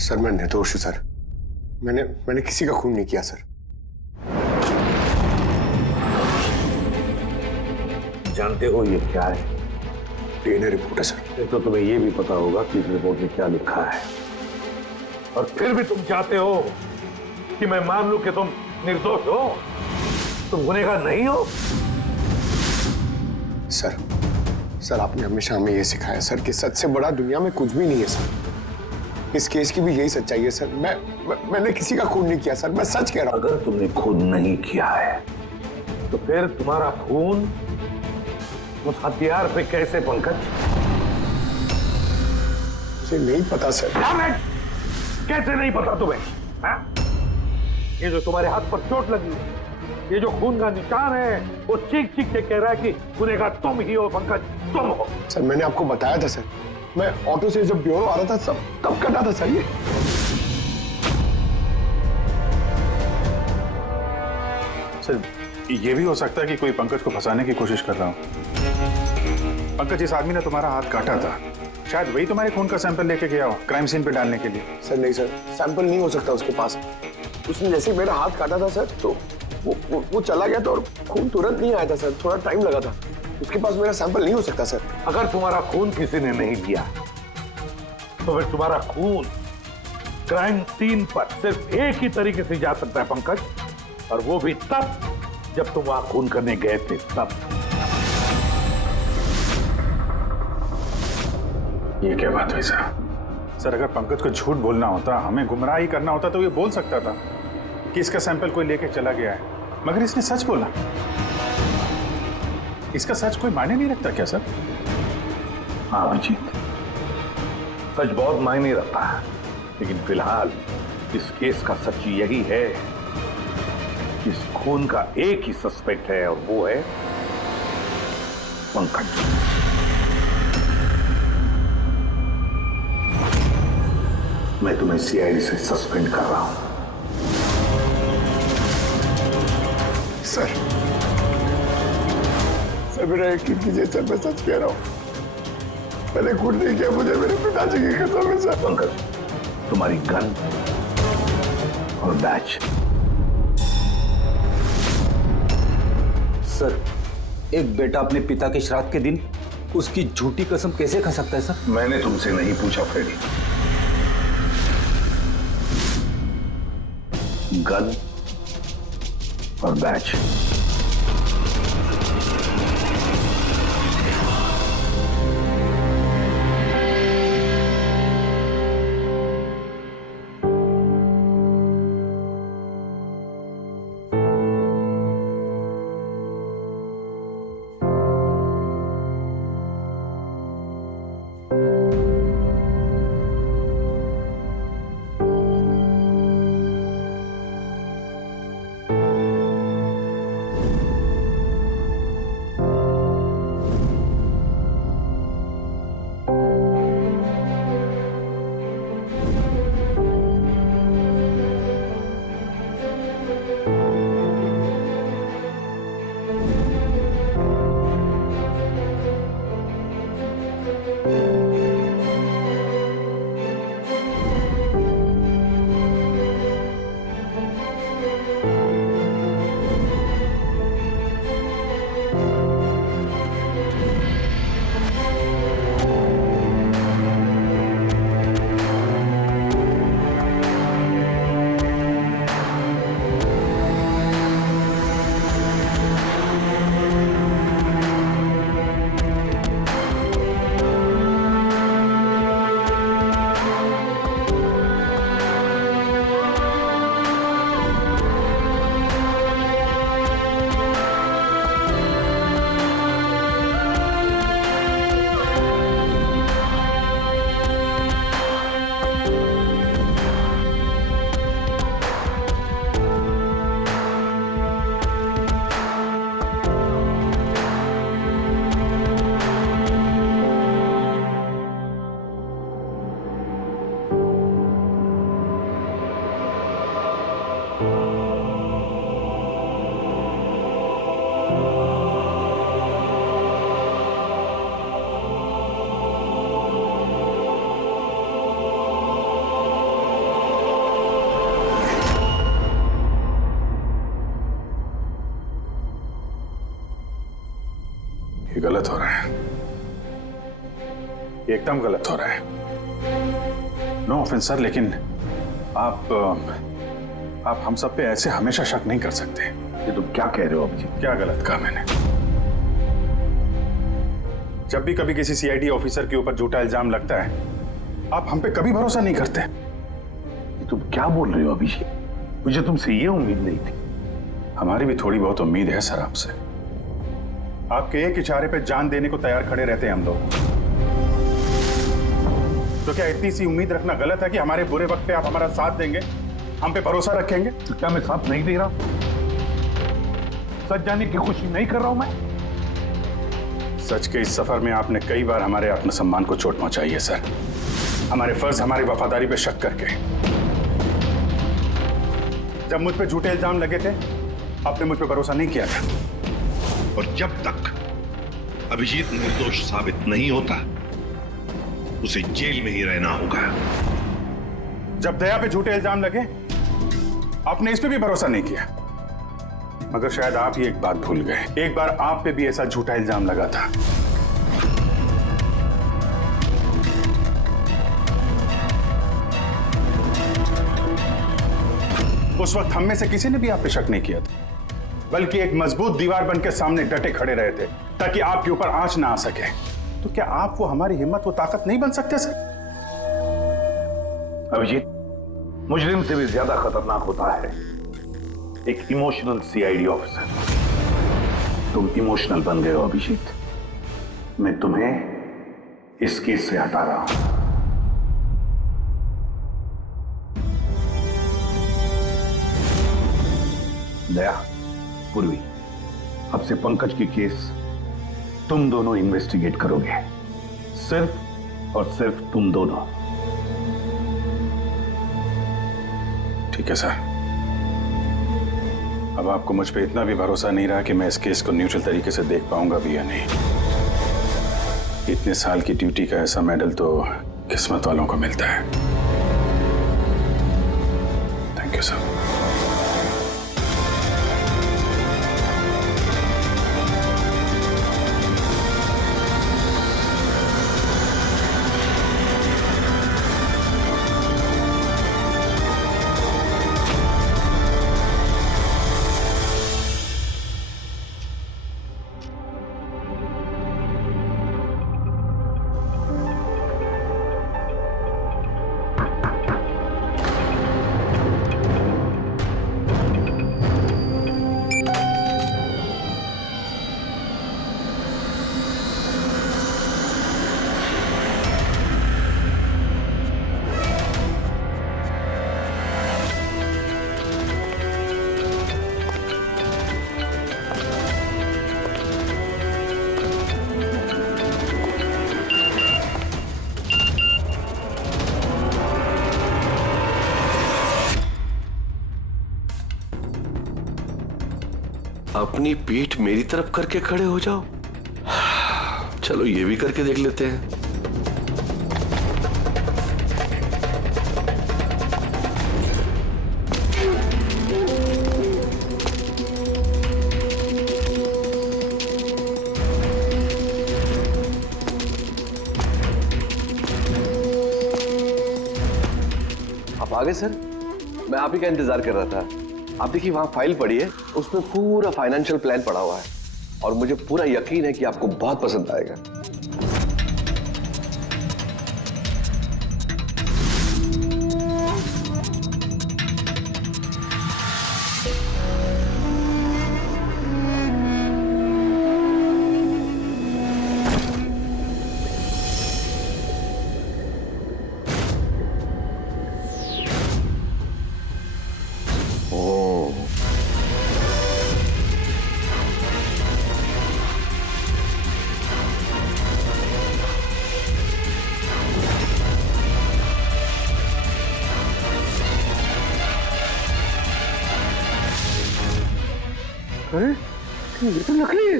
Sir मैं निर्दोष हूं सर। मैंने किसी का खून नहीं किया सर। जानते हो ये क्या है? डीएनए रिपोर्ट है सर। फिर तो तुम्हें ये भी पता होगा कि इस रिपोर्ट में क्या लिखा है, और फिर भी तुम चाहते हो कि मैं मान लूं कि तुम निर्दोष हो, तुम गुनहगार नहीं हो। सर आपने हमेशा हमें यह सिखाया सर कि सच से बड़ा दुनिया में कुछ भी नहीं है सर। इस केस की भी यही सच्चाई है सर। मैंने किसी का खून नहीं किया सर, मैं सच कह रहा हूं। अगर तुमने खून नहीं किया है तो फिर तुम्हारा खून उस हथियार पे कैसे पंकज? मुझे नहीं पता सर। कैसे नहीं पता तुम्हें? हा? ये जो तुम्हारे हाथ पर चोट लगी है, ये जो खून का निशान है, वो चीख चीख के कह रहा है कि गुनहगार तुम ही हो पंकज, तुम हो। सर मैंने आपको बताया था सर, मैं ऑटो से जब ब्यूरो आ रहा था सब कब कटा था सर ये। सर ये भी हो सकता है कि कोई पंकज को फंसाने की कोशिश कर रहा हो। पंकज, इस आदमी ने तुम्हारा हाथ काटा था, शायद वही तुम्हारे खून का सैंपल लेके गया हो क्राइम सीन पे डालने के लिए। सर नहीं सर, सैंपल नहीं हो सकता उसके पास। उसने जैसे ही मेरा हाथ काटा था सर तो वो चला गया था और खून तुरंत नहीं आया था सर, थोड़ा टाइम लगा था। उसके पास मेरा सैंपल नहीं हो सकता सर। अगर तुम्हारा खून किसी ने नहीं लिया तो फिर तुम्हारा खून क्राइम सीन पर सिर्फ एक ही तरीके से जा सकता है पंकज, और वो भी तब जब तुम वहां खून करने गए थे तब। ये क्या बात हुई सर? सर अगर पंकज को झूठ बोलना होता, हमें गुमराह ही करना होता तो ये बोल सकता था कि इसका सैंपल कोई लेके चला गया है, मगर इसने सच बोला। इसका सच कोई मायने नहीं रखता क्या सर? हाँ अभिजीत, सच बहुत मायने रखता है, लेकिन फिलहाल इस केस का सच यही है कि इस खून का एक ही सस्पेक्ट है, और वो है पंकज। मैं तुम्हें सीआईडी से सस्पेंड कर रहा हूं। सर मेरा यकीन कीजिए सर, मैं सच कह रहा हूं। मैंने खून नहीं किया, मुझे मेरे पिताजी की कसम है सर। पंकज, तुम्हारी गन और बैच। सर एक बेटा अपने पिता के श्राद्ध के दिन उसकी झूठी कसम कैसे खा सकता है सर? मैंने तुमसे नहीं पूछा फ्रेडी। गन और बैच। ये गलत हो रहा है, एकदम गलत हो रहा है। नो ऑफेंस सर, लेकिन आप हम सब पे ऐसे हमेशा शक नहीं कर सकते। ये तुम क्या कह रहे हो अभिजीत? क्या गलत कहा मैंने? जब भी कभी किसी सीआईडी ऑफिसर के ऊपर झूठा इल्जाम लगता है, आप हम पे कभी भरोसा नहीं करते। ये तुम क्या बोल रहे हो अभिजीत? मुझे तुमसे ये उम्मीद नहीं थी। हमारी भी थोड़ी बहुत उम्मीद है सर आपसे। आपके एक इशारे पे जान देने को तैयार खड़े रहते हैं हम लोग। तो क्या इतनी सी उम्मीद रखना गलत है कि हमारे बुरे वक्त पे आप हमारा साथ देंगे, हम पे भरोसा रखेंगे? तो क्या मैं साथ नहीं दे रहा? सच जाने की खुशी नहीं कर रहा हूं मैं? सच के इस सफर में आपने कई बार हमारे आत्मसम्मान को चोट पहुंचाई है सर, हमारे फर्ज, हमारी वफादारी पे शक करके। जब मुझ पे झूठे इल्जाम लगे थे, आपने मुझ पे भरोसा नहीं किया था। और जब तक अभिजीत निर्दोष साबित नहीं होता, उसे जेल में ही रहना होगा। जब दया पे झूठे इल्जाम लगे, आपने इस पे भी भरोसा नहीं किया। मगर शायद आप ही एक बात भूल गए, एक बार आप पे भी ऐसा झूठा इल्जाम लगा था। उस वक्त हम में से किसी ने भी आप पे शक नहीं किया था, बल्कि एक मजबूत दीवार बनकर सामने डटे खड़े रहे थे ताकि आपके ऊपर आंच ना आ सके। तो क्या आप वो हमारी हिम्मत, वो ताकत नहीं बन सकते सर? अभिजीत, मुजरिम से भी ज्यादा खतरनाक होता है एक इमोशनल सीआईडी ऑफिसर। तुम इमोशनल बन गए हो अभिजीत। मैं तुम्हें इस केस से हटा रहा हूं। दया, पूर्वी, अब से पंकज की केस तुम दोनों इन्वेस्टिगेट करोगे, सिर्फ और सिर्फ तुम दोनों। ठीक है सर। अब आपको मुझ पे इतना भी भरोसा नहीं रहा कि मैं इस केस को न्यूट्रल तरीके से देख पाऊंगा भी या नहीं। इतने साल की ड्यूटी का ऐसा मेडल तो किस्मत वालों को मिलता है। Thank you sir. अपनी पीठ मेरी तरफ करके खड़े हो जाओ। चलो ये भी करके देख लेते हैं। आप आ गए सर? मैं आप ही का इंतजार कर रहा था। आप देखिए वहां फाइल पड़ी है, उसमें पूरा फाइनेंशियल प्लान पड़ा हुआ है और मुझे पूरा यकीन है कि आपको बहुत पसंद आएगा। अरे ये तो नकली है।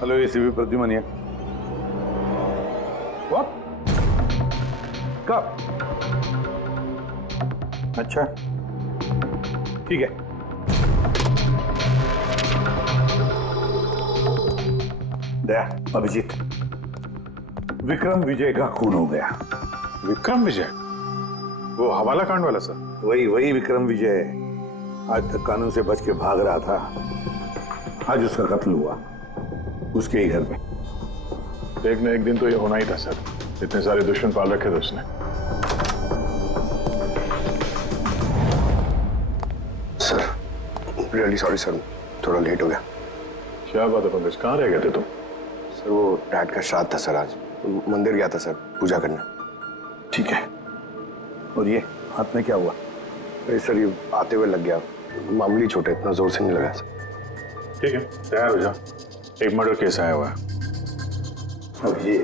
Hello ACP Pradyuman here. What? कब? अच्छा ठीक है। दया, अभिजीत, विक्रम विजय का खून हो गया। विक्रम विजय, वो हवाला कांड वाला सर? वही विक्रम विजय आज तक कानून से बच के भाग रहा था। आज उसका कत्ल हुआ, उसके ही घर में। एक न एक दिन तो ये होना ही था सर, इतने सारे दुश्मन पाल रखे थे उसने। सर रियली सॉरी सर, थोड़ा लेट हो गया। क्या बात है पंकज, कहाँ रह गए थे तुम? सर वो डैड का श्राद्ध था सर, आज मंदिर गया था सर पूजा करने। ठीक है, और ये हाथ में क्या हुआ? अरे सर ये आते हुए लग गया, मामूली चोट है, इतना जोर से नहीं लगा सर। ठीक है, तैयार हो जाओ, एक मर्डर केस आया हुआ है। अब ये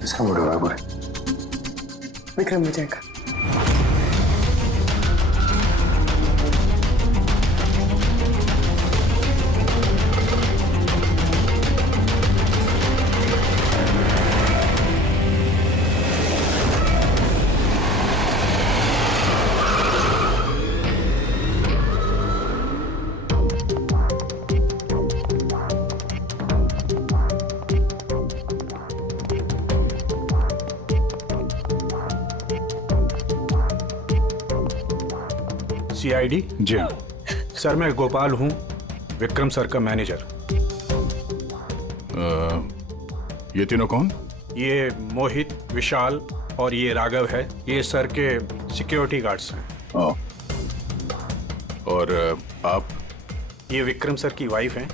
किसका मर्डर हुआ बोले? विक्रम विजय का। सीआईडी? जी हाँ। सर मैं गोपाल हूँ, विक्रम सर का मैनेजर। ये तीनों कौन? ये मोहित, विशाल और ये राघव है, ये सर के सिक्योरिटी गार्ड्स हैं। और आप? ये विक्रम सर की वाइफ हैं,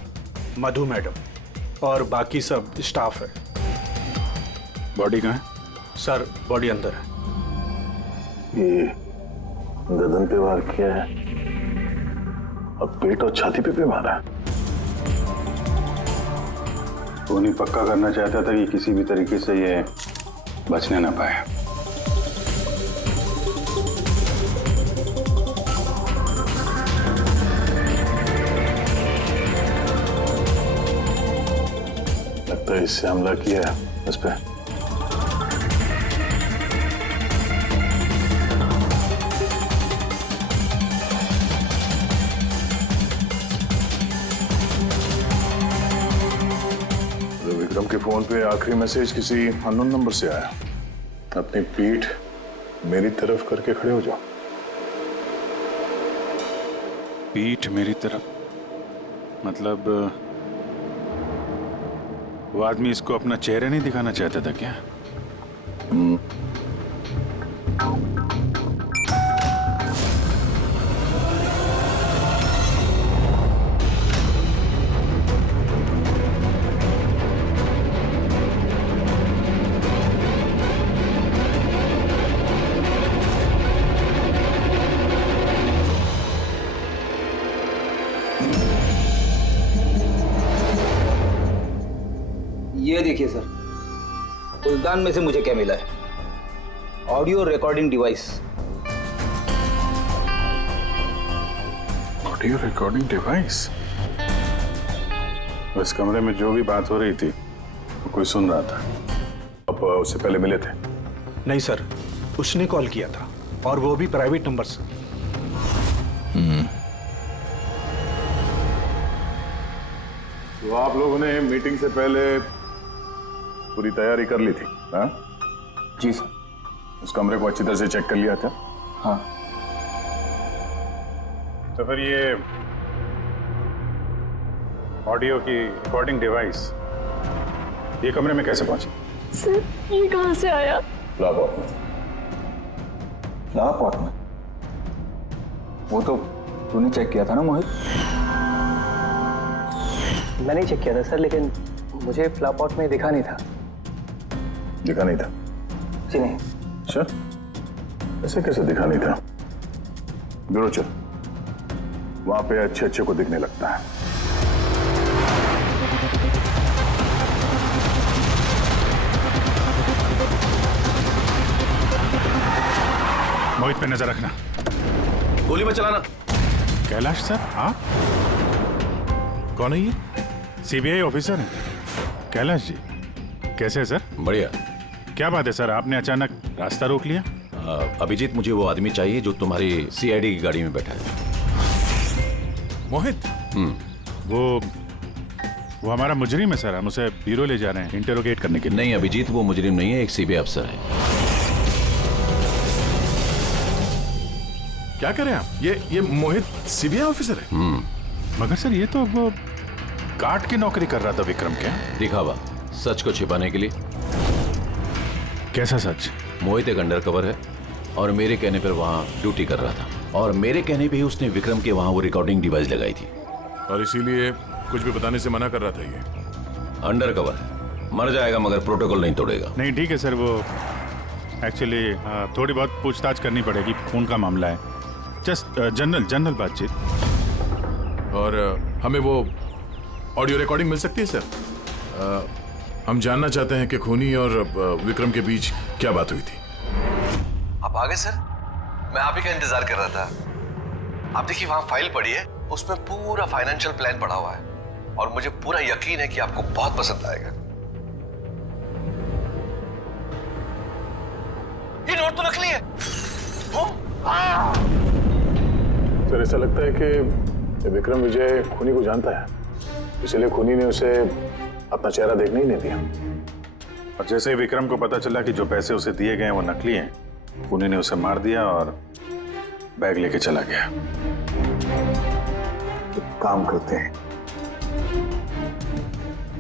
मधु मैडम, और बाकी सब स्टाफ है। बॉडी कहाँ है? सर बॉडी अंदर है। ये गर्दन पे वार किया है, अब पेट और छाती पे भी मारा है। उन्हीं पक्का करना चाहता था कि किसी भी तरीके से ये बचने ना पाए। लगता है इससे हमला किया है इस पे। विक्रम के फोन पे आखिरी मैसेज किसी अननोन नंबर से आया। अपनी पीठ मेरी तरफ करके खड़े हो जाओ। पीठ मेरी तरफ मतलब वो आदमी इसको अपना चेहरा नहीं दिखाना चाहता था क्या? ये देखिए सर, फुलदान में से मुझे क्या मिला है? Audio recording device. Audio recording device? इस कमरे में जो भी बात हो रही थी वो कोई सुन रहा था। आप उससे पहले मिले थे? नहीं सर, उसने कॉल किया था और वो भी प्राइवेट नंबर से। तो आप लोगों ने मीटिंग से पहले पूरी तैयारी कर ली थी? हाँ जी सर। उस कमरे को अच्छी तरह से चेक कर लिया था? हाँ। तो फिर ये ऑडियो की रिकॉर्डिंग डिवाइस ये कमरे में कैसे पहुंची? सर ये कहाँ से आया? फ्लावर में। फ्लावर पॉट में? वो तो तूने चेक किया था ना मोहित? मैंने चेक किया था सर, लेकिन मुझे फ्लावर पॉट में दिखा नहीं था। दिखा नहीं था? जी नहीं। अच्छा, ऐसे कैसे दिखा नहीं था? ब्यूरो चल, वहां पे अच्छे अच्छे को दिखने लगता है। मोहित पे नजर रखना। गोली में चलाना। कैलाश सर आप? कौन है ये? सीबीआई ऑफिसर हैं कैलाश जी। कैसे सर? बढ़िया। क्या बात है सर, आपने अचानक रास्ता रोक लिया? अभिजीत, मुझे वो आदमी चाहिए जो तुम्हारी सीआईडी की गाड़ी में बैठा है। मोहित। वो हमारा मुजरिम है सर, हम उसे ब्यूरो ले जा रहे हैं इंटरोगेट करने के लिए। नहीं अभिजीत, वो मुजरिम नहीं है, एक सीबीआई अफसर है। क्या करें आप? ये मोहित सीबीआई ऑफिसर है? मगर सर ये तो वो गार्ड की नौकरी कर रहा था विक्रम के। दिखावा, सच को छिपाने के लिए। कैसा सच? मोहित एक अंडरकवर है और मेरे कहने पर वहाँ ड्यूटी कर रहा था, और मेरे कहने पे ही उसने विक्रम के वहाँ वो रिकॉर्डिंग डिवाइस लगाई थी, और इसीलिए कुछ भी बताने से मना कर रहा था। ये अंडरकवर है, मर जाएगा मगर प्रोटोकॉल नहीं तोड़ेगा। नहीं ठीक है सर, वो एक्चुअली थोड़ी बहुत पूछताछ करनी पड़ेगी, खून का मामला है, जस्ट जनरल बातचीत। और हमें वो ऑडियो रिकॉर्डिंग मिल सकती है सर? हम जानना चाहते हैं कि खूनी और विक्रम के बीच क्या बात हुई थी। आप आ गए सर? मैं आप ही का इंतजार कर रहा था। आप देखिए वहां फाइल पड़ी है, उसमें पूरा फाइनेंशियल प्लान पड़ा हुआ है, और मुझे पूरा यकीन है कि आपको बहुत पसंद आएगा। ये नोट तो नकली है। सर ऐसा लगता है कि विक्रम विजय खूनी को जानता है, इसलिए खूनी ने उसे अपना चेहरा देखने ही नहीं दिया। और जैसे ही विक्रम को पता चला कि जो पैसे उसे दिए गए हैं वो नकली हैं, खूनी ने उसे मार दिया और बैग लेके चला गया। तो काम करते हैं,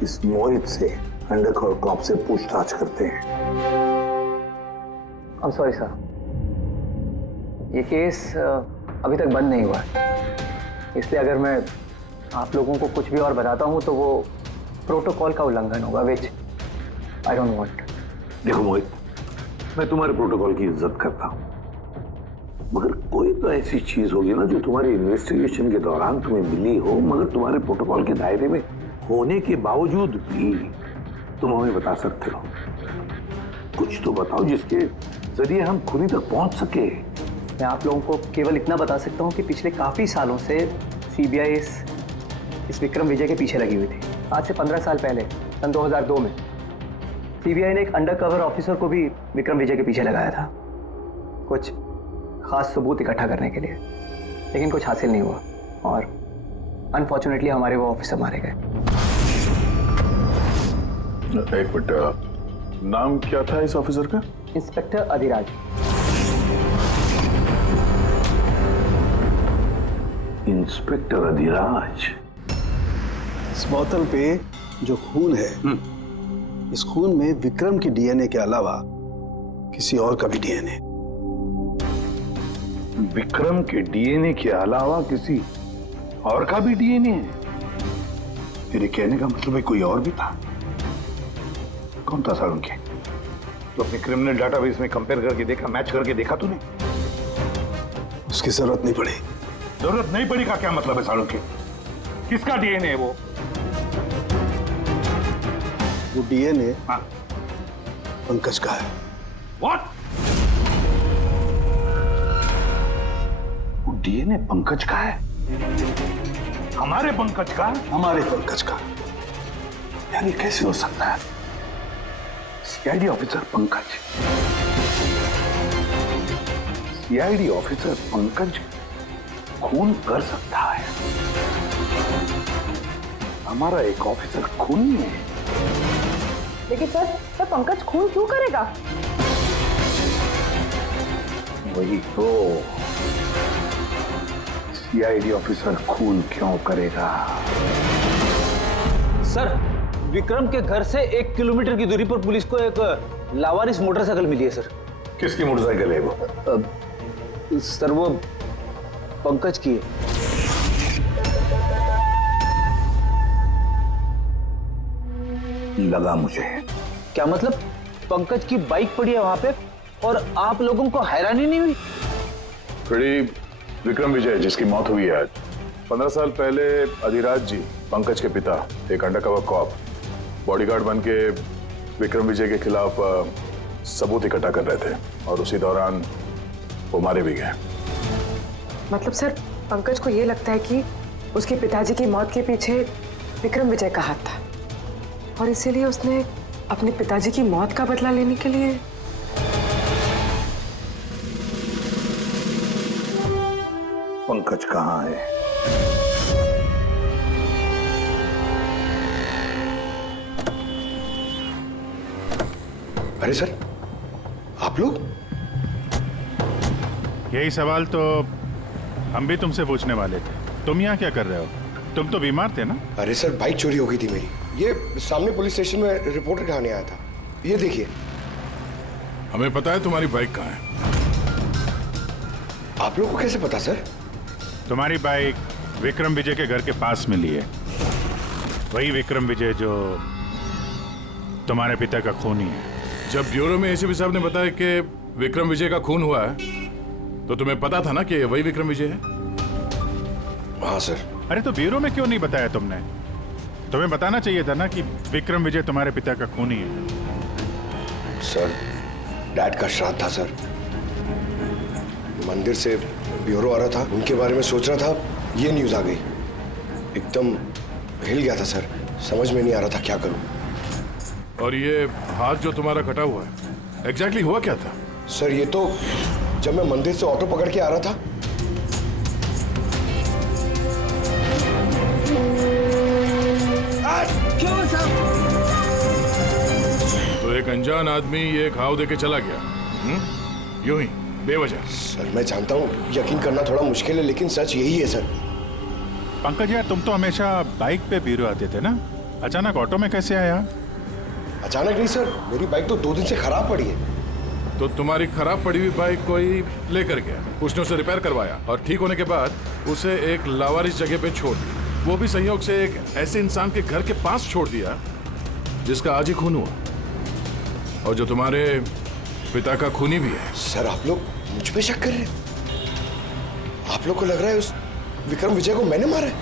इस मोहित से अंडरकवर कॉप से पूछताछ करते हैं। I'm sorry सर, ये केस अभी तक बंद नहीं हुआ है, इसलिए अगर मैं आप लोगों को कुछ भी और बताता हूँ तो वो प्रोटोकॉल का उल्लंघन होगा, विच आई डोंट वांट। देखो मोहित, मैं तुम्हारे प्रोटोकॉल की इज्जत करता हूँ, मगर कोई तो ऐसी चीज होगी ना जो तुम्हारी इन्वेस्टिगेशन के दौरान तुम्हें मिली हो, मगर तुम्हारे प्रोटोकॉल के दायरे में होने के बावजूद भी तुम हमें बता सकते हो। कुछ तो बताओ जिसके जरिए हम खूनी तक पहुंच सके। मैं आप लोगों को केवल इतना बता सकता हूँ कि पिछले काफी सालों से सीबीआई इस विक्रम विजय के पीछे लगी हुई थी। आज से 15 साल पहले सन 2002 में सीबीआई ने एक अंडरकवर ऑफिसर को भी विक्रम विजय के पीछे लगाया था, कुछ खास सबूत इकट्ठा करने के लिए, लेकिन कुछ हासिल नहीं हुआ और अनफॉर्चुनेटली हमारे वो ऑफिसर मारे गए। एक मिनट, नाम क्या था इस ऑफिसर का? इंस्पेक्टर अधिराज। इंस्पेक्टर अधिराज। इस बोतल पे जो खून है, इस खून में विक्रम की डीएनए के अलावा किसी और का भी डीएनए। विक्रम के डीएनए के अलावा किसी और का भी डीएनए है? तेरे कहने का मतलब है कोई और भी था? कौन था सालुंखे? तो अपने क्रिमिनल डाटाबेस में कंपेयर करके देखा, मैच करके देखा तूने? उसकी जरूरत नहीं पड़ी। जरूरत नहीं पड़ी का क्या मतलब है सालुंखे? किसका डीएनए है वो? वो डीएनए पंकज का है। What? वो डीएनए पंकज का है? हमारे पंकज का? हमारे पंकज का। यार ये कैसे हो सकता है? CID officer Pankaj, CID officer Pankaj खून कर सकता है? हमारा एक ऑफिसर खूनी है। लेकिन सर पंकज खून क्यों करेगा? वही तो, सीआईडी ऑफिसर खून क्यों करेगा? सर, विक्रम के घर से 1 किलोमीटर की दूरी पर पुलिस को एक लावारिस मोटरसाइकिल मिली है सर। किसकी मोटरसाइकिल है वो? सर वो पंकज की है। लगा मुझे। क्या मतलब? पंकज की बाइक पड़ी है वहां पे और आप लोगों को हैरानी नहीं हुई? विक्रम विजय जिसकी मौत हुई है आज, 15 साल पहले अधिराज जी, पंकज के पिता, एक अंडरकवर कॉप, बॉडीगार्ड बन के विक्रम विजय के खिलाफ सबूत इकट्ठा कर रहे थे और उसी दौरान वो मारे भी गए। मतलब सर पंकज को ये लगता है कि उसके पिताजी की मौत के पीछे विक्रम विजय का हाथ था और इसीलिए उसने अपने पिताजी की मौत का बदला लेने के लिए। पंकज कहाँ है? अरे सर, आप लोग? यही सवाल तो हम भी तुमसे पूछने वाले थे। तुम यहाँ क्या कर रहे हो? तुम तो बीमार थे ना? अरे सर, बाइक चोरी हो गई थी मेरी। ये सामने पुलिस स्टेशन में रिपोर्ट लिखाने आया था। ये देखिए। हमें पता है तुम्हारी बाइक कहाँ है। आप लोगों को कैसे पता सर? तुम्हारी बाइक विक्रम विजय के घर के पास मिली है। वही विक्रम विजय जो तुम्हारे पिता का खूनी है। जब ब्यूरो में एसीपी साहब ने बताया कि विक्रम विजय का खून हुआ है, तो तुम्हें पता था ना कि वही विक्रम विजय है? हाँ सर। अरे तो ब्यूरो में क्यों नहीं बताया तुमने? तुम्हें बताना चाहिए था ना कि विक्रम विजय तुम्हारे पिता का खूनी है। सर, डैड का श्राद्ध था सर। मंदिर से ब्यूरो आ रहा था, उनके बारे में सोच रहा था, ये न्यूज आ गई। एकदम हिल गया था सर, समझ में नहीं आ रहा था क्या करूं। और ये हाथ जो तुम्हारा कटा हुआ है, एग्जैक्टली हुआ क्या था? सर, ये तो जब मैं मंदिर से ऑटो पकड़ के आ रहा था, तो एक अनजान आदमी ये घाव देके चला गया, यूं ही बेवजह। सर, मैं जानता हूँ यकीन करना थोड़ा मुश्किल है, लेकिन सच यही है सर। पंकज यार, तुम तो हमेशा बाइक पे ब्यूरो आते थे ना, अचानक ऑटो में कैसे आया? अचानक नहीं सर, मेरी बाइक तो 2 दिन से खराब पड़ी है। तो तुम्हारी खराब पड़ी हुई बाइक कोई लेकर गया, उसने उसे रिपेयर करवाया और ठीक होने के बाद उसे एक लावारिस जगह पे छोड़ दिया। वो भी संयोग से एक ऐसे इंसान के घर के पास छोड़ दिया जिसका आज ही खून हुआ, और जो तुम्हारे पिता का खूनी भी है। सर, आप लोग मुझ पे शक कर रहे हैं? आप लोग को लग रहा है उस विक्रम विजय को मैंने मारा है?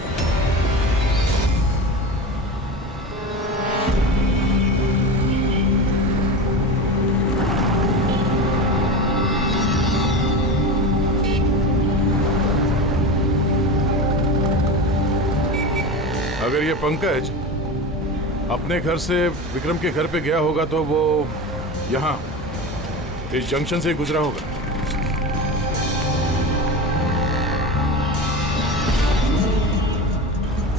अगर ये पंकज अपने घर से विक्रम के घर पे गया होगा तो वो यहाँ इस जंक्शन से गुजरा होगा।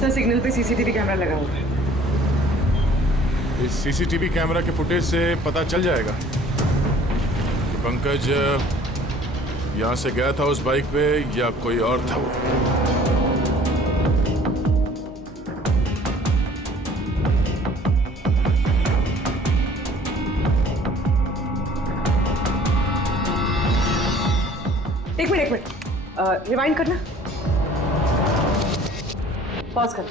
सर, सिग्नल पे सीसीटीवी कैमरा लगा हुआ है। इस सीसीटीवी कैमरा के फुटेज से पता चल जाएगा कि पंकज यहाँ से गया था उस बाइक पे या कोई और था वो। एक मिनट रिवाइंड करना, पॉज कर।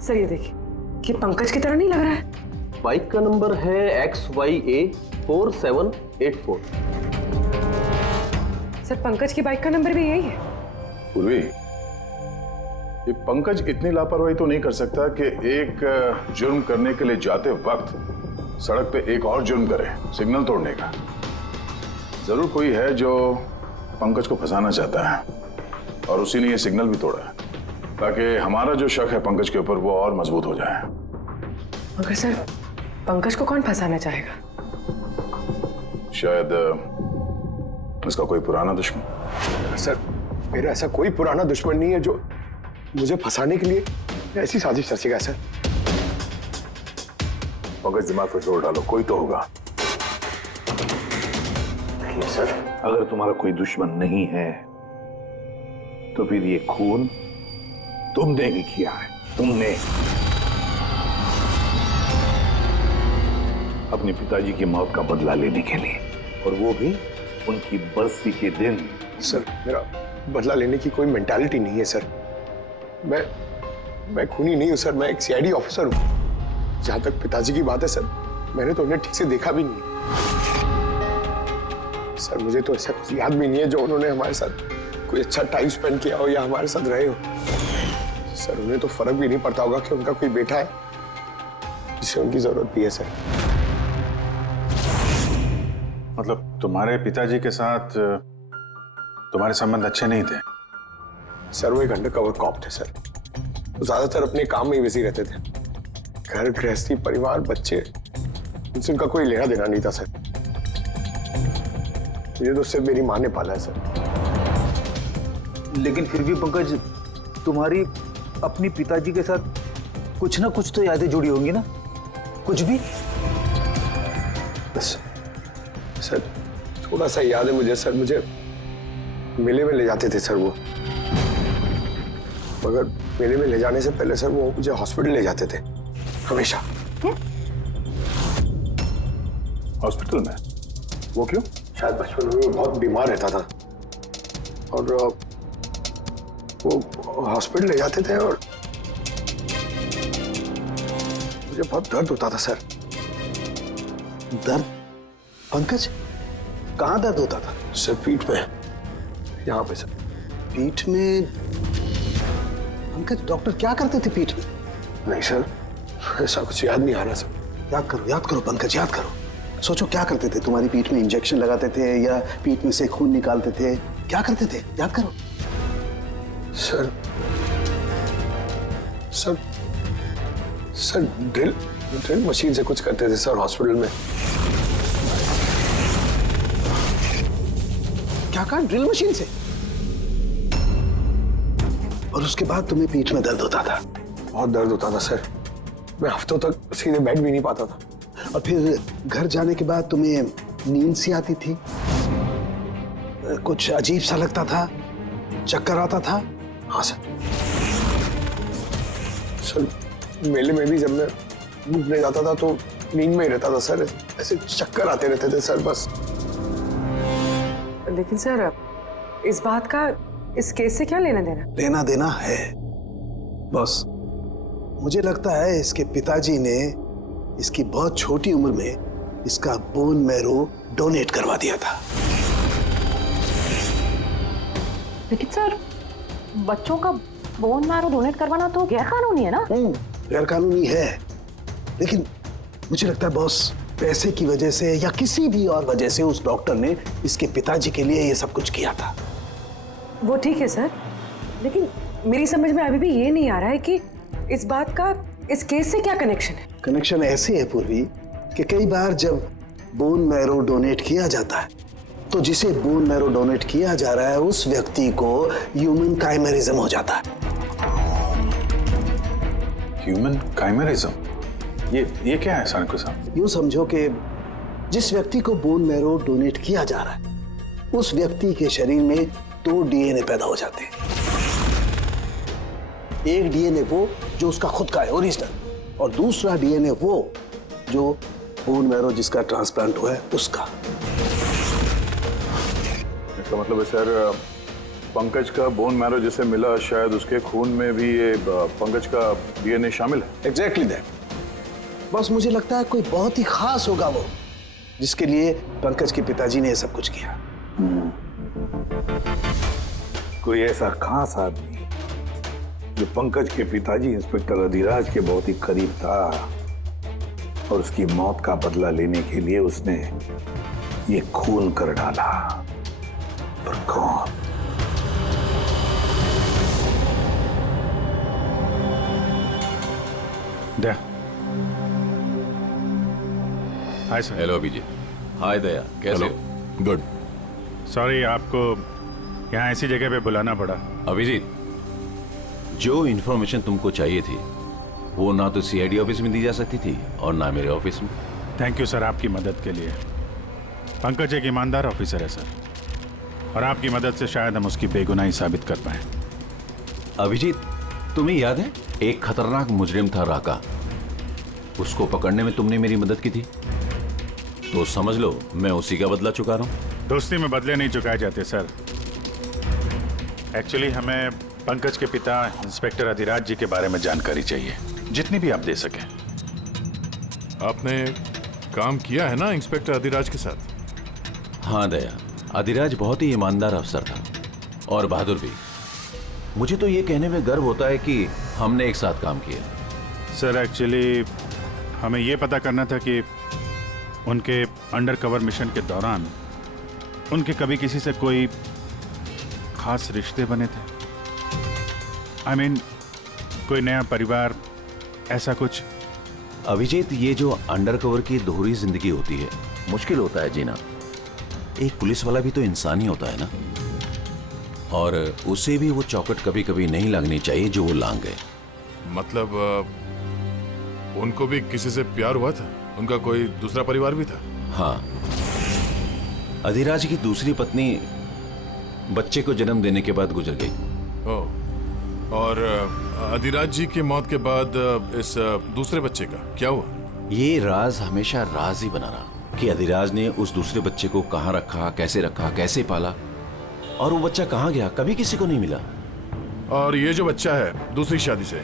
सर, ये देखिए, कि पंकज की तरह नहीं लग रहा है। बाइक का नंबर है XYA4784। सर, पंकज की बाइक का नंबर भी यही है। पूर्वी, ये पंकज इतनी लापरवाही तो नहीं कर सकता कि एक जुर्म करने के लिए जाते वक्त सड़क पे एक और जुर्म करे, सिग्नल तोड़ने का। जरूर कोई है जो पंकज को फंसाना चाहता है और उसी ने ये सिग्नल भी तोड़ा है, ताकि हमारा जो शक है पंकज के ऊपर वो और मजबूत हो जाए। मगर सर, पंकज को कौन फंसाना चाहेगा? शायद इसका कोई पुराना दुश्मन। सर, मेरा ऐसा कोई पुराना दुश्मन नहीं है जो मुझे फंसाने के लिए ऐसी साजिश रचेगा। सर, पंकज, दिमाग पर जोर डालो, कोई तो होगा। नहीं सर, अगर तुम्हारा कोई दुश्मन नहीं है तो फिर ये खून तुमने ही किया है। तुमने अपने पिताजी की मौत का बदला लेने के लिए, और वो भी उनकी बरसी के दिन। सर, मेरा बदला लेने की कोई मेंटालिटी नहीं है सर। मैं खूनी नहीं हूं सर, मैं एक सीआईडी ऑफिसर हूं। जहां तक पिताजी की बात है सर, मैंने तो उन्हें ठीक से देखा भी नहीं। सर, मुझे तो ऐसा कुछ याद भी नहीं है जो उन्होंने हमारे साथ कोई अच्छा टाइम स्पेंड किया हो या हमारे साथ रहे हो। सर, उन्हें तो फर्क भी नहीं पड़ता होगा कि उनका कोई बेटा है जिसे उनकी जरूरत भी है। सर, मतलब तुम्हारे पिताजी के साथ तुम्हारे संबंध अच्छे नहीं थे? सर, वो एक अंडरकवर कॉप थे सर। वो ज्यादातर अपने काम में ही बिजी रहते थे। घर गृहस्थी, परिवार, बच्चे, उनसे उनका कोई लेना देना नहीं था सर। ये तो सिर्फ मेरी माँ ने पाला है सर। लेकिन फिर भी पंकज, तुम्हारी अपनी पिताजी के साथ कुछ ना कुछ तो यादें जुड़ी होंगी ना? कुछ भी? बस सर थोड़ा सा याद है मुझे सर, मुझे मेले में ले जाते थे सर वो, मगर मेले में ले जाने से पहले सर वो मुझे हॉस्पिटल ले जाते थे हमेशा। हॉस्पिटल में? वो क्यों? शायद बचपन में वो बहुत बीमार रहता था और वो हॉस्पिटल ले जाते थे और मुझे बहुत दर्द होता था सर। दर्द? पंकज, कहाँ दर्द होता था? सर पीठ में, यहाँ पे सर। पीठ में? पंकज, डॉक्टर क्या करते थे पीठ में? नहीं सर, ऐसा कुछ याद नहीं आ रहा सर। याद करो पंकज, याद करो। सोचो क्या करते थे? तुम्हारी पीठ में इंजेक्शन लगाते थे या पीठ में से खून निकालते थे? क्या करते थे? याद करो। Sir sir sir drill machine से कुछ करते थे सर हॉस्पिटल में। क्या कहा? ड्रिल मशीन से? और उसके बाद तुम्हें पीठ में दर्द होता था? बहुत दर्द होता था सर, मैं हफ्तों तक सीधे बैठ भी नहीं पाता था। और फिर घर जाने के बाद तुम्हें नींद सी आती थी, कुछ अजीब सा लगता था, चक्कर आता था? हाँ सर। सर मेले में भी जब मैं घूमने जाता था तो नींद में ही रहता था सर, ऐसे चक्कर आते रहते थे सर बस। लेकिन सर इस बात का इस केस से क्या लेना देना? लेना देना है बॉस। मुझे लगता है इसके पिताजी ने इसकी बहुत छोटी उम्र में इसका बोन मैरो डोनेट करवा दिया था। लेकिन सर बच्चों का बोन मैरो डोनेट करवाना तो गैर कानूनी है ना? गैर कानूनी है, लेकिन मुझे लगता है बॉस पैसे की वजह से या किसी भी और वजह से उस डॉक्टर ने इसके पिताजी के लिए ये सब कुछ किया था। वो ठीक है सर, लेकिन मेरी समझ में अभी भी ये नहीं आ रहा है कि इस बात का इस केस से क्या कनेक्शन है? कनेक्शन ऐसे है पूर्वी कि कई बार जब बोन मैरो डोनेट किया जाता है तो जिसे बोन मैरो डोनेट किया जा रहा है उस व्यक्ति को ह्यूमन काइमेरिज्म हो जाता है। ह्यूमन काइमेरिज्म? ये क्या है सानकू साहब? यूं समझो कि जिस व्यक्ति को बोन मैरो डोनेट किया जा रहा है उस व्यक्ति के शरीर में 2 डीएनए पैदा हो जाते हैं। एक डीएनए वो जो उसका खुद का है ओरिजिनल, और दूसरा डीएनए वो जो बोन मैरो जिसका ट्रांसप्लांट हुआ है उसका। इसका मतलब है सर पंकज का बोन मैरो जिसे मिला शायद उसके खून में भी ये पंकज का डीएनए शामिल है। Exactly that. बस मुझे लगता है कोई बहुत ही खास होगा वो जिसके लिए पंकज के पिताजी ने ये सब कुछ किया। कोई ऐसा खास आदमी जो पंकज के पिताजी इंस्पेक्टर अधिराज के बहुत ही करीब था और उसकी मौत का बदला लेने के लिए उसने ये खून कर डाला। पर कौन? Hi sir. हेलो अभिजीत। हाय दया, कैसे हो? गुड। सॉरी आपको यहाँ ऐसी जगह पे बुलाना पड़ा। अभिजीत, जो इन्फॉर्मेशन तुमको चाहिए थी वो ना तो सीआईडी ऑफिस में दी जा सकती थी और ना मेरे ऑफिस में। थैंक यू सर आपकी मदद के लिए। पंकज एक ईमानदार ऑफिसर है सर, और आपकी मदद से शायद हम उसकी बेगुनाही साबित कर पाए। अभिजीत, तुम्हें याद है एक खतरनाक मुजरिम था राका, उसको पकड़ने में तुमने मेरी मदद की थी, तो समझ लो मैं उसी का बदला चुका रहा हूं। दोस्ती में बदले नहीं चुकाए जाते सर। एक्चुअली हमें पंकज के पिता इंस्पेक्टर अधिराज जी के बारे में जानकारी चाहिए, जितनी भी आप दे सकें। आपने काम किया है ना इंस्पेक्टर अधिराज के साथ? हाँ दया, अधिराज बहुत ही ईमानदार अफसर था और बहादुर भी। मुझे तो ये कहने में गर्व होता है कि हमने एक साथ काम किया। सर एक्चुअली हमें ये पता करना था कि उनके अंडरकवर मिशन के दौरान उनके कभी किसी से कोई खास रिश्ते बने थे? I mean, कोई नया परिवार, ऐसा कुछ? अभिजीत, ये जो अंडरकवर की दोहरी जिंदगी होती है, मुश्किल होता है जीना। एक पुलिस वाला भी तो इंसान ही होता है ना, और उसे भी वो चौकट कभी कभी नहीं लगनी चाहिए जो वो लांग गए। मतलब उनको भी किसी से प्यार हुआ था? उनका कोई दूसरा परिवार भी था? हाँ, अधिराज की दूसरी पत्नी बच्चे को जन्म देने के बाद गुजर गई। ओह, और अधिराज जी की मौत के बाद इस दूसरे बच्चे का क्या हुआ? ये राज हमेशा राज ही बना रहा कि अधिराज ने उस दूसरे बच्चे को कहाँ रखा, कैसे पाला, और वो बच्चा कहाँ गया, कभी किसी को नहीं मिला। और ये जो बच्चा है दूसरी शादी से,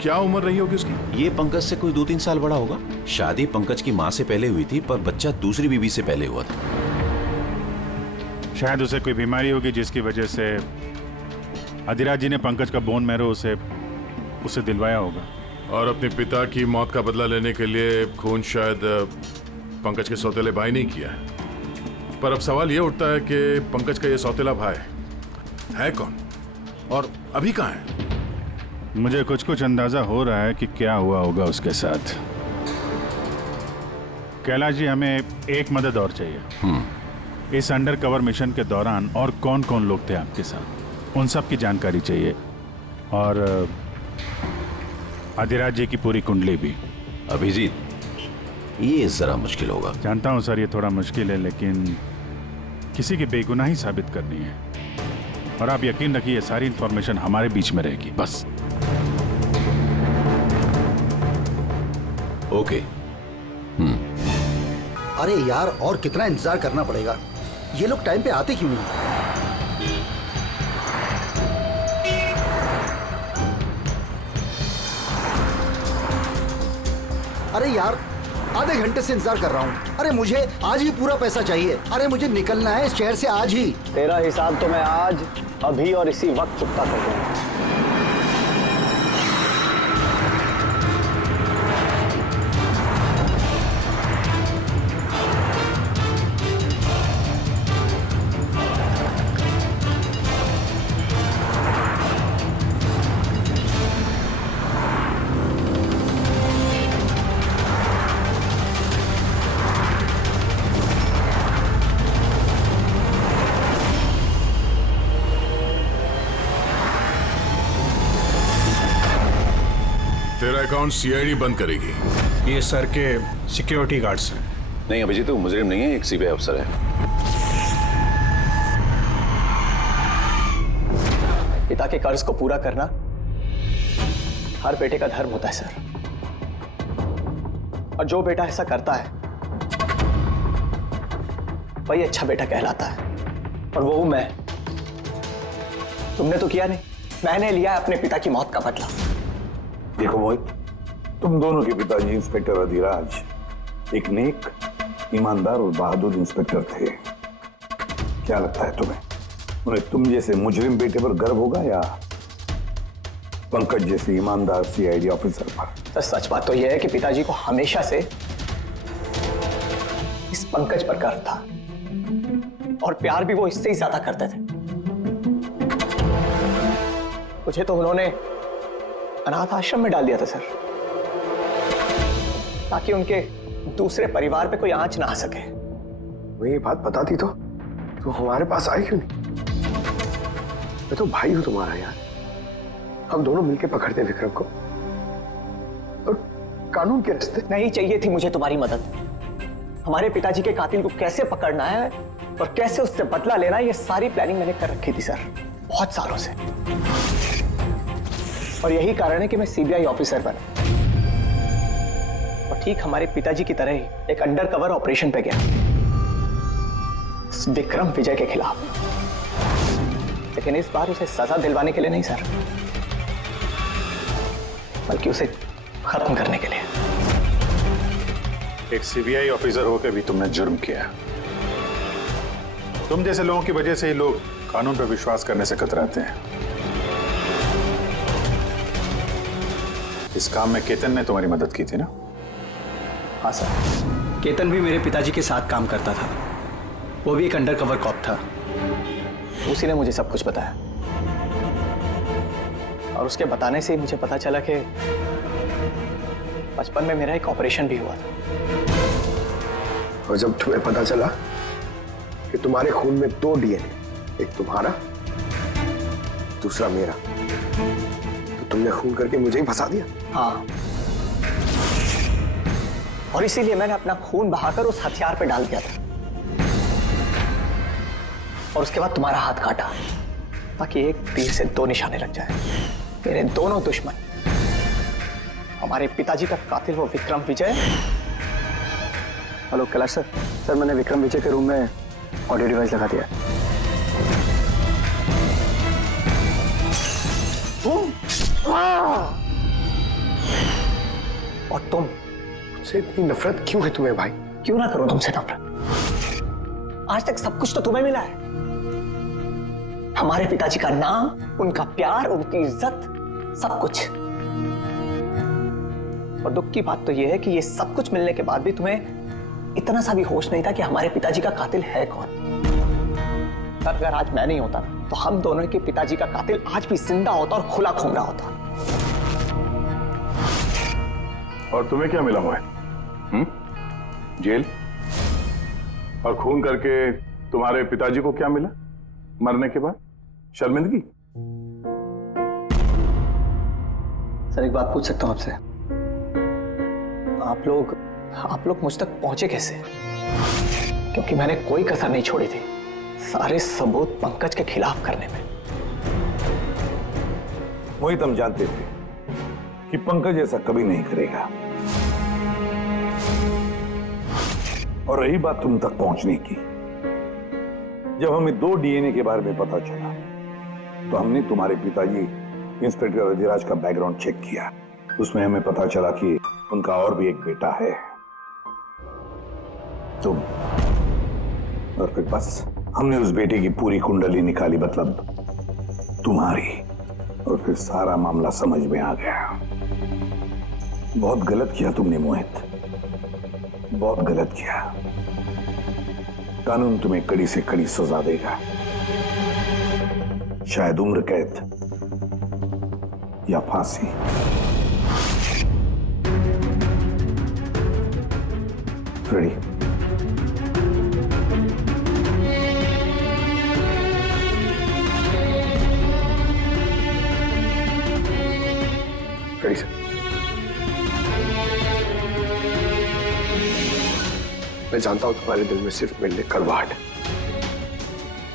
क्या उम्र रही होगी उसकी? ये पंकज से कोई 2-3 साल बड़ा होगा। शादी पंकज की माँ से पहले हुई थी, पर बच्चा दूसरी बीवी से पहले हुआ था। शायद उसे कोई बीमारी होगी जिसकी वजह से अधिराज जी ने पंकज का बोन मैरो उसे दिलवाया होगा। और अपने पिता की मौत का बदला लेने के लिए खून शायद पंकज के सौतेले भाई नहीं किया है। पर अब सवाल ये उठता है कि पंकज का ये सौतेला भाई है कौन और अभी कहाँ है? मुझे कुछ अंदाजा हो रहा है कि क्या हुआ होगा उसके साथ। कैलाश जी, हमें एक मदद और चाहिए। इस अंडर कवर मिशन के दौरान और कौन कौन लोग थे आपके साथ, उन सब की जानकारी चाहिए, और अधिराज जी की पूरी कुंडली भी। अभिजीत, ये जरा मुश्किल होगा। जानता हूं सर, ये थोड़ा मुश्किल है, लेकिन किसी की बेगुनाही साबित करनी है, और आप यकीन रखिए ये सारी इंफॉर्मेशन हमारे बीच में रहेगी, बस। ओके। अरे यार, और कितना इंतजार करना पड़ेगा? ये लोग टाइम पे आते क्यों नहीं? अरे यार, आधे घंटे से इंतजार कर रहा हूँ। अरे मुझे आज ही पूरा पैसा चाहिए। अरे मुझे निकलना है इस शहर से आज ही। तेरा हिसाब तो मैं आज, अभी और इसी वक्त चुकता कर दूंगा। तेरा अकाउंट सीआईडी बंद करेगी। ये सर के सिक्योरिटी गार्ड्स हैं। नहीं अभिजीत, तो मुजरिम नहीं है, एक सीबीआई अफसर है। पिता के कर्ज को पूरा करना हर बेटे का धर्म होता है सर, और जो बेटा ऐसा करता है वही अच्छा बेटा कहलाता है, और वो हूं मैं। तुमने तो किया नहीं, मैंने लिया अपने पिता की मौत का बदला। देखो मोहित, तुम दोनों के पिताजी इंस्पेक्टर अधिराज एक नेक, ईमानदार और बहादुर इंस्पेक्टर थे। क्या लगता है तुम्हें, उन्हें तुम जैसे मुजरिम बेटे पर गर्व होगा या पंकज जैसे ईमानदार सीआईडी ऑफिसर पर? तो सच बात तो यह है कि पिताजी को हमेशा से इस पंकज पर गर्व था, और प्यार भी वो इससे ही ज्यादा करते थे। मुझे तो उन्होंने अनाथ आश्रम में डाल दिया था सर, ताकि उनके दूसरे परिवार पे कोई आंच ना आ सके। वो ये बात बताती तो हमारे पास आई क्यों नहीं? मैं तो भाई हूं तुम्हारा यार, हम दोनों मिलके पकड़ते विक्रम को, और कानून के रास्ते। नहीं चाहिए थी मुझे तुम्हारी मदद। हमारे पिताजी के कातिल को कैसे पकड़ना है और कैसे उससे बदला लेना है, ये सारी प्लानिंग मैंने कर रखी थी सर, बहुत सालों से। और यही कारण है कि मैं सीबीआई ऑफिसर बना, और ठीक हमारे पिताजी की तरह ही एक अंडरकवर ऑपरेशन पे गया विक्रम विजय के खिलाफ। लेकिन इस बार उसे सजा दिलवाने के लिए नहीं सर, बल्कि उसे खत्म करने के लिए। एक सीबीआई ऑफिसर होकर भी तुमने जुर्म किया। तुम जैसे लोगों की वजह से ही लोग कानून पर विश्वास करने से कतराते हैं। इस काम में केतन ने तुम्हारी मदद की थी ना? हाँ सर, केतन भी मेरे पिताजी के साथ काम करता था। वो भी एक अंडरकवर कॉप था। उसी ने मुझे सब कुछ बताया, और उसके बताने से ही मुझे पता चला कि बचपन में मेरा एक ऑपरेशन भी हुआ था। और जब तुम्हें पता चला कि तुम्हारे खून में 2 डीएनए, एक तुम्हारा दूसरा मेरा, तो तुमने खून करके मुझे ही फंसा दिया। हाँ, और इसीलिए मैंने अपना खून बहाकर उस हथियार पे डाल दिया था। और उसके बाद तुम्हारा हाथ काटा, ताकि एक तीर से दो निशाने लग जाए। मेरे दोनों दुश्मन, हमारे पिताजी का कातिल वो विक्रम विजय। हेलो कैलाश सर, सर मैंने विक्रम विजय के रूम में ऑडियो डिवाइस लगा दिया। और तुम, मुझसे इतनी नफरत क्यों है तुम्हें भाई? क्यों ना करो तुमसे नफरत? आज तक सब कुछ तो तुम्हें मिला है। हमारे पिताजी का नाम, उनका प्यार, उनकी इज्जत, सब कुछ। और दुख की बात तो यह है कि ये सब कुछ मिलने के बाद भी तुम्हें इतना सा भी होश नहीं था कि हमारे पिताजी का कातिल है कौन। तब अगर आज मैं नहीं होता तो हम दोनों के पिताजी का कातिल आज भी जिंदा होता और खुला घूम रहा होता। और तुम्हें क्या मिला मोहित? जेल? और खून करके तुम्हारे पिताजी को क्या मिला मरने के बाद? शर्मिंदगी? सर एक बात पूछ सकता हूं आपसे? आप लोग मुझ तक पहुंचे कैसे? क्योंकि मैंने कोई कसर नहीं छोड़ी थी सारे सबूत पंकज के खिलाफ करने में। मोहित, हम जानते थे कि पंकज ऐसा कभी नहीं करेगा। और रही बात तुम तक पहुंचने की, जब हमें 2 डीएनए के बारे में पता चला तो हमने तुम्हारे पिताजी इंस्पेक्टर अधिराज का बैकग्राउंड चेक किया। उसमें हमें पता चला कि उनका और भी एक बेटा है, तुम। और फिर बस हमने उस बेटे की पूरी कुंडली निकाली, मतलब तुम्हारी। और फिर सारा मामला समझ में आ गया। बहुत गलत किया तुमने मोहित, बहुत गलत किया। कानून तुम्हें कड़ी से कड़ी सजा देगा, शायद उम्र कैद या फांसी। रेडी? Ready sir. मैं जानता हूं तुम्हारे दिल में सिर्फ मेरे लिए कड़वाहट है,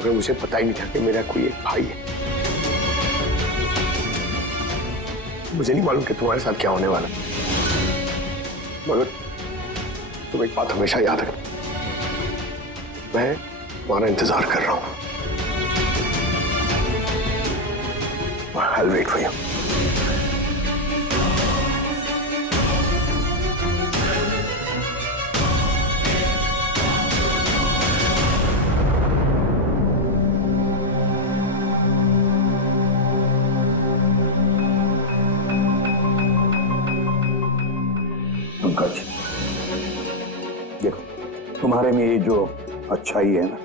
मगर मुझे पता ही नहीं था कि मेरा कोई एक भाई है। मुझे नहीं मालूम कि तुम्हारे साथ क्या होने वाला, मगर तुम एक बात हमेशा याद रखना, मैं तुम्हारा इंतजार कर रहा हूं। I'll wait for you. Pankaj, देखो, तुम्हारे में ये जो अच्छाई है ना,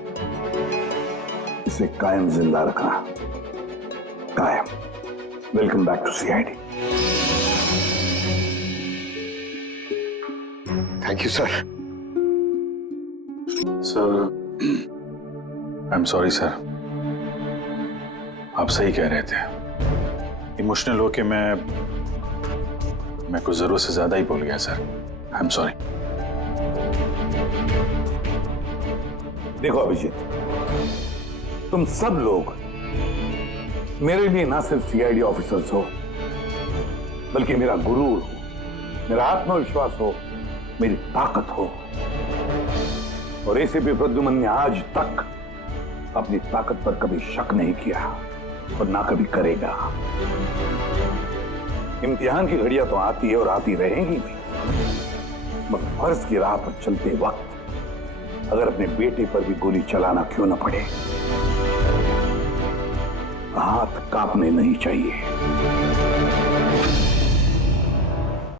इसे कायम जिंदा रखना, कायम। Welcome back to CID. Thank you sir. Sir, I am sorry sir. आप सही कह रहे थे। इमोशनल होके मैं कुछ जरूरत से ज्यादा ही बोल गया सर। I am sorry. देखो अभिजीत, तुम सब लोग मेरे लिए ना सिर्फ सीआईडी ऑफिसर्स हो, बल्कि मेरा गुरूर हो, मेरा आत्मविश्वास हो, मेरी ताकत हो। और एसीपी प्रद्युमन ने आज तक अपनी ताकत पर कभी शक नहीं किया और ना कभी करेगा। इम्तिहान की घड़ियां तो आती है और आती रहेंगी भी, मगर फर्ज की राह पर चलते वक्त अगर अपने बेटे पर भी गोली चलाना क्यों न पड़े, हाथ कांपने नहीं चाहिए।